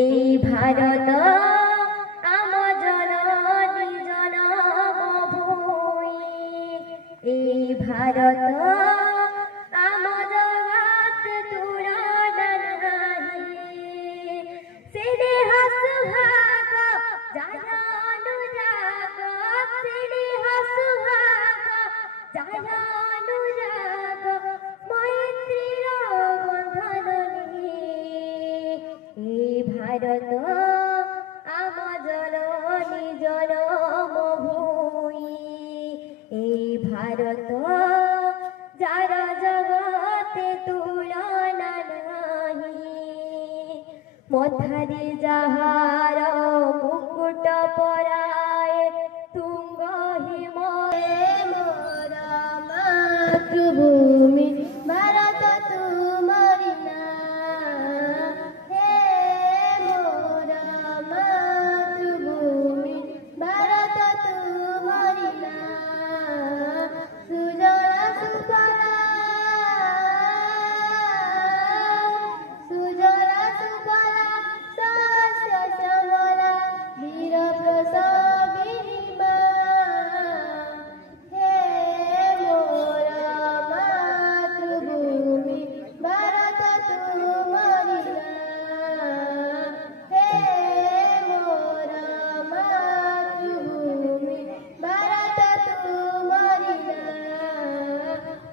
এই ভারত আম জননী জনমভূমি, এই ভারত আম জগত তুলনা নাহি। স্নেহ সুহাগ জানুরাগ, স্নেহ সুহাগ জানুরাগ, মৈত্রীর বন্ধন নিয়ে এই ভারত আম জননী জনমভূমি, এই ভারত যার জগতে তুলনা নাহি। মথারে যাহার মুকুট পরায় তুঙ্গ হিময়ে মোরা মাতৃভূমি ভারত তুমারি না, হে মোরা মাতৃভূমি ভারত তুমারি না। সুজলা সুফলা সুজলা সুফলা শস্য শ্যামলা বীর প্রসবিনী মা, হে মোরা মাতৃভূমি ভারত তুমারি না, হে মোরা মাতৃভূমি ভারত তুমারি না।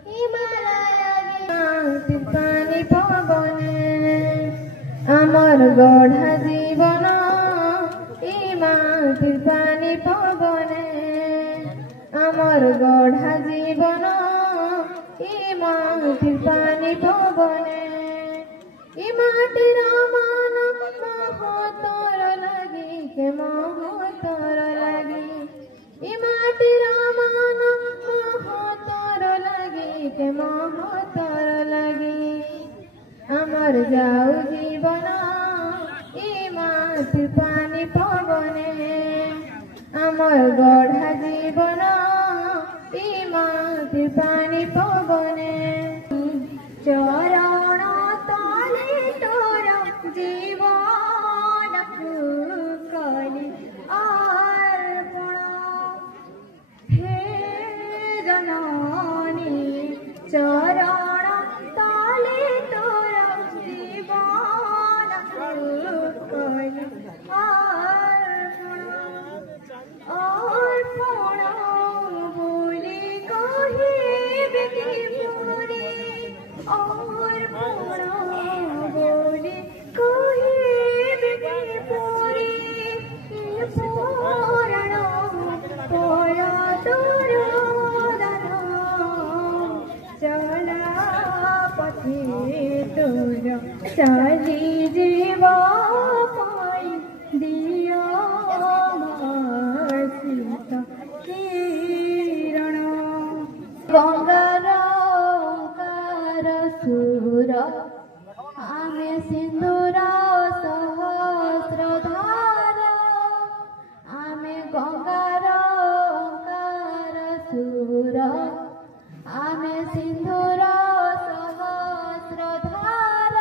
হিমালয় পানি পবনে আমার গড়া জীবন, এই মাটির পানি পবনে আমার গড়া জীবন, এই মাটির পানি পবনে। এই মাটির মান মহতর লাগি, কে মহতর লাগি, এই মাটির মান মহতর লাগি, কে মহতর লাগি। আমার যাও জীবন এই মাটির পানি পবনে, আমার গড়া জীবন এই মাটির পানি পবনে। চরণ তলে তোর জীবন কলি অর্পণ, হে জননী চরণ তলে তোর জীবন কলি অর্পণ বলি কহিবে কি পুরে, অর্পণ বলি কহিবে কি পুরে। পুরাণ পর তোর দান চলা পথে তোর চালি জীব পাই দিয় শীত কিরণ। গঙ্গার ওঙ্কার সুর ଆମେ ସିନ୍ଦୁର ସହସ୍ରଧାର, ଆମେ ଗଙ୍ଗାର ଓଙ୍କାର ସୁର, ଆମେ ସିନ୍ଦୁର ସହସ୍ରଧାର,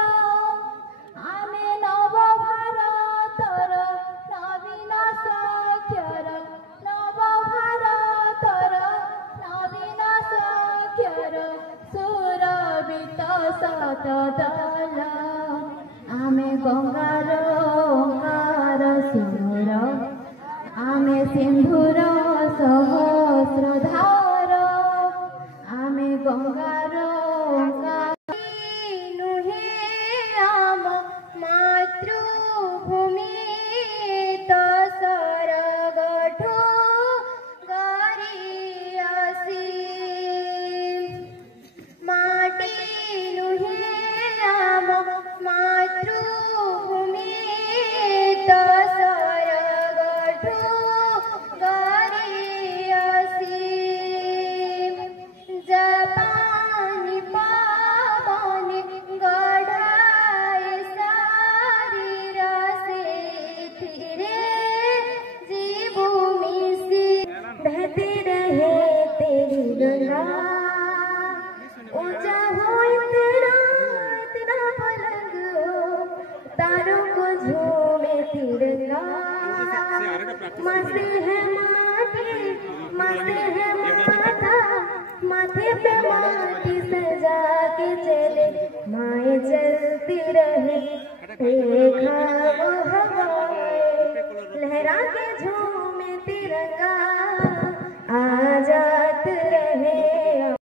ଆମେ ନବ ଭାରତର ନବୀନ ସ୍ୱାକ୍ଷର, ନବ ଭାରତର ନବୀନ ସ୍ୱାକ୍ଷର ସୁରଭିତ ଶତଦଳ। ଆମେ ଗଙ୍ଗାର ଓଙ୍କାର ସୁର, ଆମେ ସିନ୍ଧୁର ସହସ୍ରଧାର, ଆମେ ଗଙ୍ଗାର ଓଙ୍କାର। ନୁହେଁ ଆମ ମାତୃଭୂମି ତ ସରଗଠୁ ଗରି ଆସି, ମାଟି ନୁହେଁ ଆମ ମାତୃଭୂମି ତ ସରଗଠୁ ଗରି ଆସି। ଜାପାନି ପାବନି ଗଢ଼ାଏ ଶରୀର, ସେଥିରେ ଯିବୁ ମିଶି। बहती रहे तेरी गंगा, ऊंचा हो इतना इतना पलंग, तारों को झूम तिरंगा मस्त है माता माथे पे माटी सजा के चले माए चलती रहे देखा वो हवाएं लहरा के झूमे तिरंगा